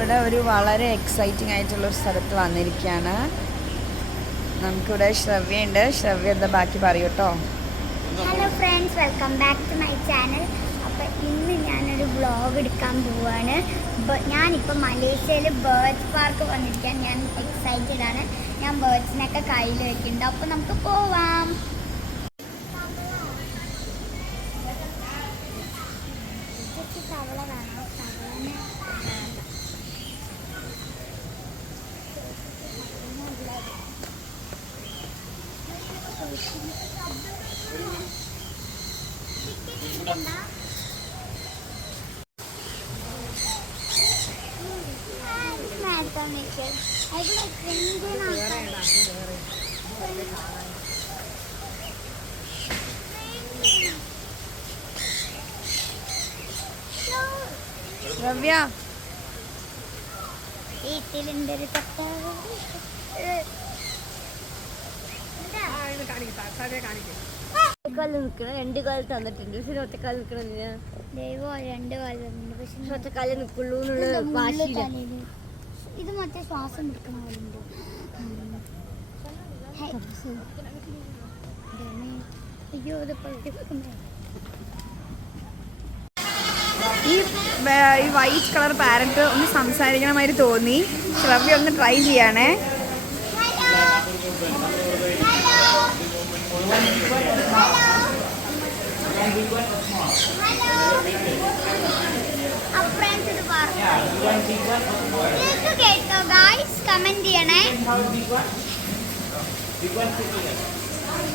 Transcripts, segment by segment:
ഇവിടെ ഒരു വളരെ എക്സൈറ്റിംഗ് ആയിട്ടുള്ളൊരു സ്ഥലത്ത് വന്നിരിക്കുകയാണ്. നമുക്കിവിടെ ശ്രവ്യ ഉണ്ട്. ശ്രവ്യ എന്താ ബാക്കി പറയൂ കേട്ടോ. Hello friends, welcome back to my channel. അപ്പോൾ ഇന്ന് ഞാനൊരു വ്ളോഗ് എടുക്കാൻ പോവുകയാണ്. ഞാനിപ്പോൾ മലേഷ്യയിൽ ബേർഡ്സ് പാർക്ക് വന്നിരിക്കാൻ ഞാൻ എക്സൈറ്റഡ് ആണ്. ഞാൻ ബേർഡ്സിനൊക്കെ കയ്യിൽ വെക്കുന്നുണ്ട്. അപ്പോൾ നമുക്ക് പോവാം. തവള കാണാം. തവളനെ ശ്രവ്യ വീട്ടിലുണ്ട് ഒരു രണ്ട് കാലം തന്നിട്ടുണ്ട്. പക്ഷെ ഒറ്റക്കാലം നിൽക്കണമെന്നില്ല. ദൈവം രണ്ട് കാലം പക്ഷെ ഒറ്റക്കാലം നിൽക്കുള്ളൂ എന്നുള്ള വാശിയില്ല. ഇത് മറ്റേ ശ്വാസം എടുക്കണ പോലുണ്ട്. അയ്യോ ഇത് ഈ വൈറ്റ് കളർ പാരറ്റ് ഒന്ന് സംസാരിക്കണമാതിരി തോന്നി. ശ്രവ്യ ഒന്ന് ട്രൈ ചെയ്യാണേ. കമന്റ് ചെയ്യണേ.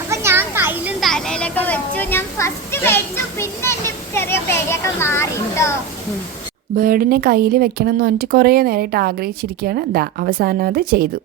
അപ്പൊ ഞാൻ കയ്യിലും തലയിലൊക്കെ വെച്ചു. ഞാൻ ഫസ്റ്റ് വെച്ചു, പിന്നെ എന്റെ ചെറിയ പേടിയൊക്കെ മാറിട്ടോ. ബേർഡിനെ കയ്യിൽ വെക്കണം എന്ന് പറഞ്ഞിട്ട് കുറേ നേരമായിട്ട് ആഗ്രഹിച്ചിരിക്കുകയാണ്. അവസാനം അത് ചെയ്തു.